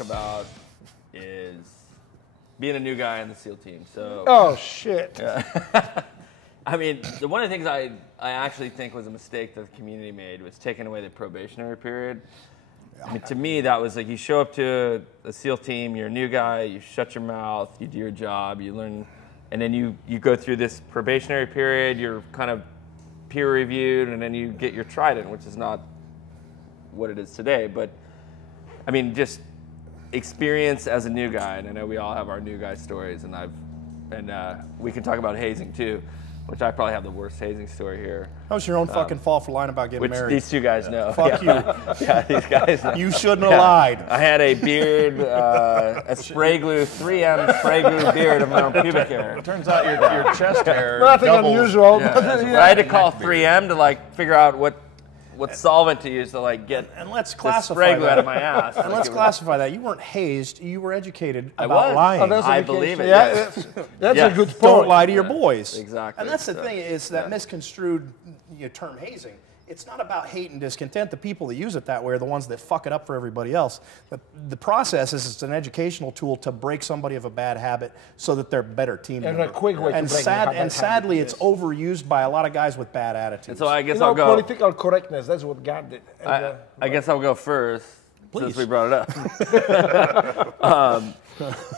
talk about is being a new guy on the SEAL team. So. Oh shit. Yeah. I mean, one of the things I actually think was a mistake that the community made was taking away the probationary period. I mean, to me, that was like you show up to a SEAL team, you're a new guy, you shut your mouth, you do your job, you learn, and then you go through this probationary period, you're kind of peer reviewed, and then you get your trident, which is not what it is today. But, I mean, just experience as a new guy, and I know we all have our new guy stories, and we can talk about hazing too, which I probably have the worst hazing story here. That was your own fucking fault for lying about getting married. Which these two guys know. Fuck you. Yeah, these guys know. You shouldn't have lied. I had a beard, a spray glue, 3M spray glue beard of my own pubic hair. It turns out your chest hair Nothing doubles. unusual. Yeah. But I had to call 3M to like figure out what solvent to use to like get and let's the classify spray glue that. out of my ass. And let's classify that. You weren't hazed. You were educated I about was. lying. Oh, that's I indication. believe it. Yeah, Yes. that's Yes. a good point. Don't lie to your boys. Exactly. And that's the thing is that misconstrued term hazing. It's not about hate and discontent. The people that use it that way are the ones that fuck it up for everybody else. The process is it's an educational tool to break somebody of a bad habit so that they're a better team And member. a quick way to break a bad habit. Sadly, Yes. it's overused by a lot of guys with bad attitudes. And so I guess You know, I'll go. political correctness, that's what God did. And, I guess I'll go first Please. since we brought it up.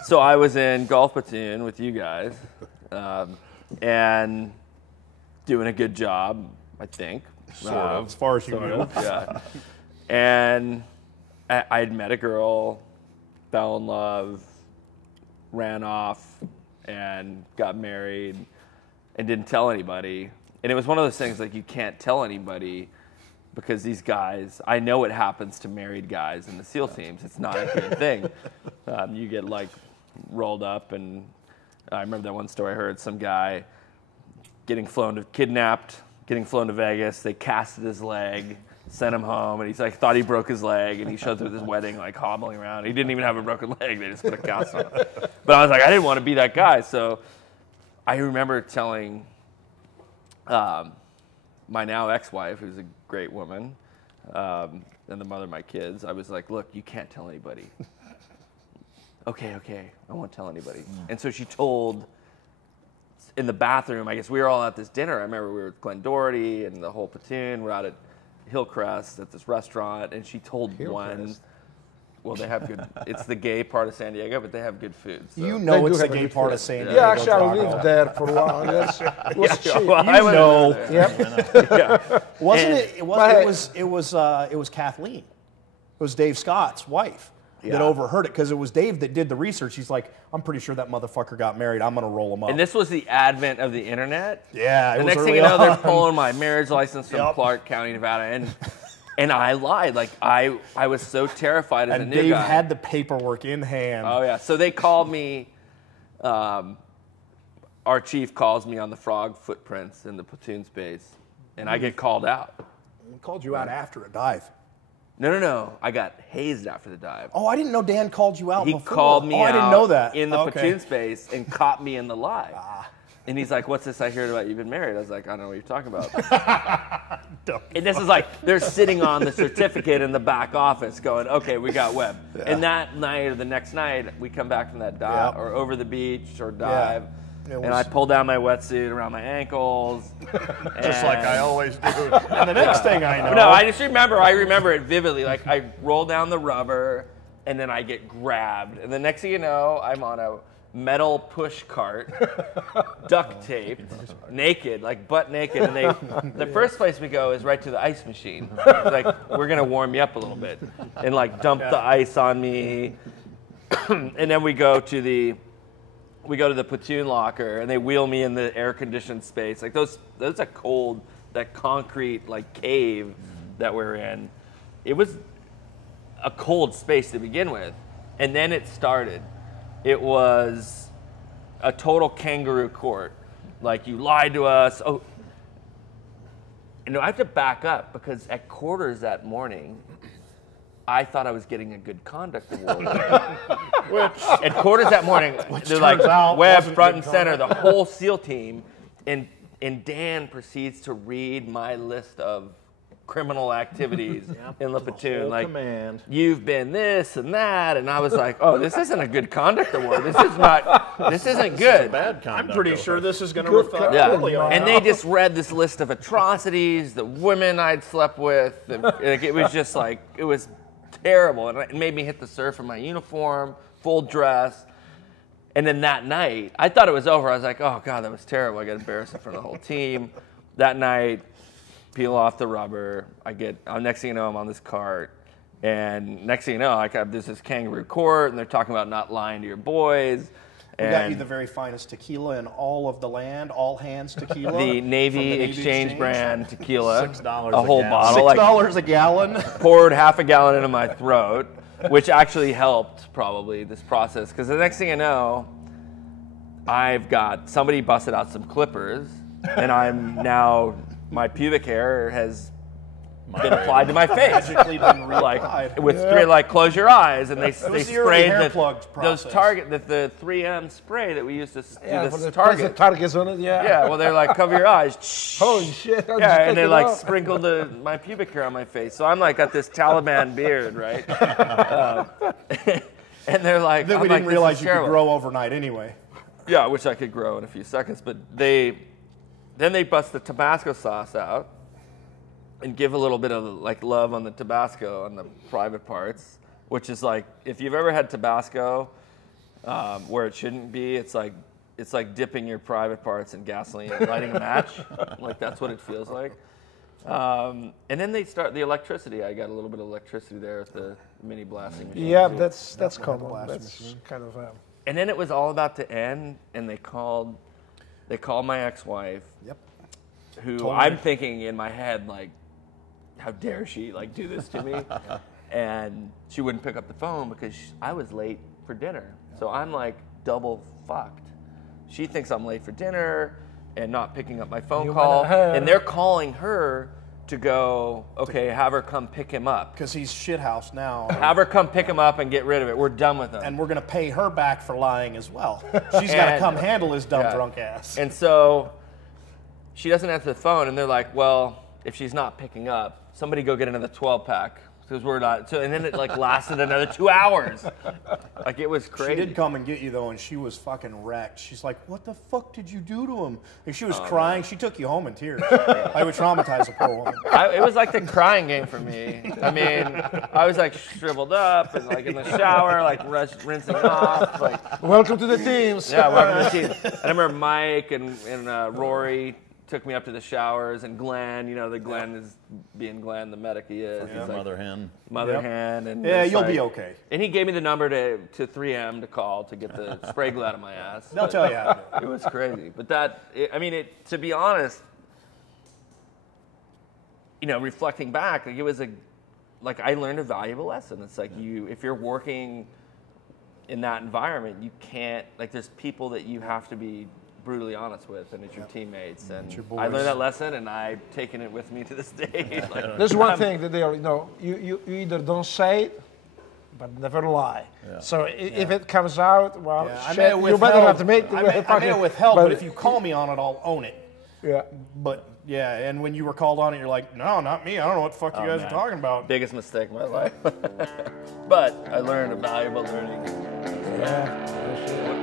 So I was in golf platoon with you guys and doing a good job, I think. Sort of, as far as you know. Yeah. And I'd met a girl, fell in love, ran off, and got married, and didn't tell anybody. And it was one of those things like you can't tell anybody because these guys, I know it happens to married guys in the SEAL teams. It's not a good thing. You get like rolled up, and I remember that one story I heard, some guy getting kidnapped, getting flown to Vegas. They casted his leg, sent him home, and he's like thought he broke his leg, and he showed up at his wedding like hobbling around. He didn't even have a broken leg; they just put a cast on him. But I was like, I didn't want to be that guy. So I remember telling my now ex-wife, who's a great woman, and the mother of my kids. I was like, look, you can't tell anybody. Okay, I won't tell anybody. And so she told. In the bathroom, I guess we were all at this dinner. I remember we were with Glenn Doherty and the whole platoon. We're out at Hillcrest at this restaurant, and she told one. Well, they have good. It's the gay part of San Diego, but they have good food. So. You know They it's do the have gay good part food. of San Diego. yeah, actually, I Drago. lived there for a while. It was cheap. Well, You know. Yep. Yeah. Wasn't And- it? It was Kathleen. It was Dave Scott's wife that Yeah. overheard it because it was Dave that did the research. He's like, I'm pretty sure that motherfucker got married. I'm gonna roll him up. And this was the advent of the internet. Yeah, it The was next thing early you know, they're on. pulling my marriage license from Yep. Clark County, Nevada, and I lied. Like I was so terrified as a And new Dave guy. had the paperwork in hand. Oh yeah. So they called me. Our chief calls me on the frog footprints in the platoon space, and I get called out. He called you out after a dive. No. I got hazed after the dive. Oh, I didn't know Dan called you out He before. called me oh, out I didn't know that. in the Okay. platoon space and caught me in the lie. And he's like, what's this I heard about you've been married? I was like, I don't know what you're talking about. And this is like, they're sitting on the certificate in the back office going, okay, we got Webb. Yeah. And that night or the next night, we come back from that dive Yep. or over the beach or dive. It And was- I pull down my wetsuit around my ankles. Just like I always do. And the next thing I know. No, I remember it vividly. Like I roll down the rubber and then I get grabbed. And the next thing you know, I'm on a metal push cart, duct taped, naked, like butt naked. And the first place we go is right to the ice machine. It's like, we're gonna warm you up a little bit. And like dump the ice on me. And then we go to the platoon locker and they wheel me in the air conditioned space. Like those are cold, that concrete like cave that we're in. It was a cold space to begin with. And then it started. It was a total kangaroo court. Like you lied to us. Oh, you know, I have to back up because at quarters that morning, I thought I was getting a good conduct award. At quarters that morning, they're like, Webb front and center, the whole SEAL team, and Dan proceeds to read my list of criminal activities in the platoon. Like, command. you've been this and that, and I was like, oh, this isn't a good conduct award. This isn't good. Bad conduct. I'm pretty sure this is going to Good reflect Yeah, poorly on and it. they just read this list of atrocities, the women I'd slept with. Like, it was just like, it was terrible, and it made me hit the surf in my uniform, full dress. And then that night, I thought it was over. I was like, oh God, that was terrible. I got embarrassed in front of the whole team. That night, peel off the rubber. Next thing you know, I'm on this cart. And next thing you know, there's this kangaroo court, and they're talking about not lying to your boys. We got you the very finest tequila in all of the land, all hands tequila. The from Navy Exchange brand tequila. $6 a whole a gallon. bottle. $6 a gallon. Poured half a gallon into my throat, which actually helped probably this process. Because the next thing I know, I've got somebody busted out some clippers, and my pubic hair has been applied to my face. Magically been Like reapplied. with close your eyes, and they was the early sprayed hair plugs those process. the 3M spray that we used to Yeah, do for this the Target. targets on it, yeah. Yeah, well, they're like, cover your eyes. Holy shit. I Yeah, just and took they it like off. sprinkled my pubic hair on my face. So I'm like got this Taliban beard, right? And they're like, Then we I'm didn't like, realize this you is could terrible. grow overnight anyway. Yeah, which I could grow in a few seconds. But then they bust the Tabasco sauce out and give a little bit of like love on the Tabasco on the private parts, which is like, if you've ever had Tabasco where it shouldn't be, it's like dipping your private parts in gasoline and lighting a match. Like, that's what it feels like. And then they start the electricity. I got a little bit of electricity there with the mini blasting machine. Yeah, too. that's common. blast That's machine. kind of... And then it was all about to end, and they called my ex-wife, Yep. who Told I'm me. thinking in my head, like, how dare she like do this to me? And she wouldn't pick up the phone because I was late for dinner. So I'm like double fucked. She thinks I'm late for dinner and not picking up my phone You call, went ahead. and they're calling her to go, okay, have her come pick him up. Because he's shithouse now. Have her come pick him up and get rid of it. We're done with him. And we're going to pay her back for lying as well. She's got to And- come handle his dumb Yeah. drunk ass. And so she doesn't answer the phone, and they're like, well, if she's not picking up, somebody go get another 12-pack. Because we're not. So, and then it like lasted another 2 hours. Like, it was She crazy. did come and get you, though, and she was fucking wrecked. She's like, what the fuck did you do to him? And she was crying. She took you home in tears. I would traumatize a poor woman. It was like the crying game for me. I mean, I was like shriveled up and like in the shower, like rinsing off. Like, Welcome to the teams. yeah, welcome to the team. I remember Mike and Rory took me up to the showers, and Glenn, the Glenn is being Glenn, the medic he is. He's like Mother hen. mother Yep. hen. And Yeah, it's you'll like- be okay. And he gave me the number to 3M to call to get the spray glue out of my ass. They'll tell you how to do it. It was crazy. But to be honest, reflecting back, like, it was I learned a valuable lesson. It's like if you're working in that environment, you can't, there's people that you have to be brutally honest with, and it's your teammates. And your I boys. learned that lesson, and I've taken it with me to this day. Like, There's one thing that they are, you either don't say it, but never lie. Yeah. So if it comes out, well, Yeah, I shit, may have you withheld. better have to make I may have withheld, but if you call me on it, I'll own it. Yeah. But yeah, and when you were called on it, you're like, no, not me. I don't know what the fuck you guys man. are talking about. biggest mistake of my life. But I learned a valuable learning. Yeah.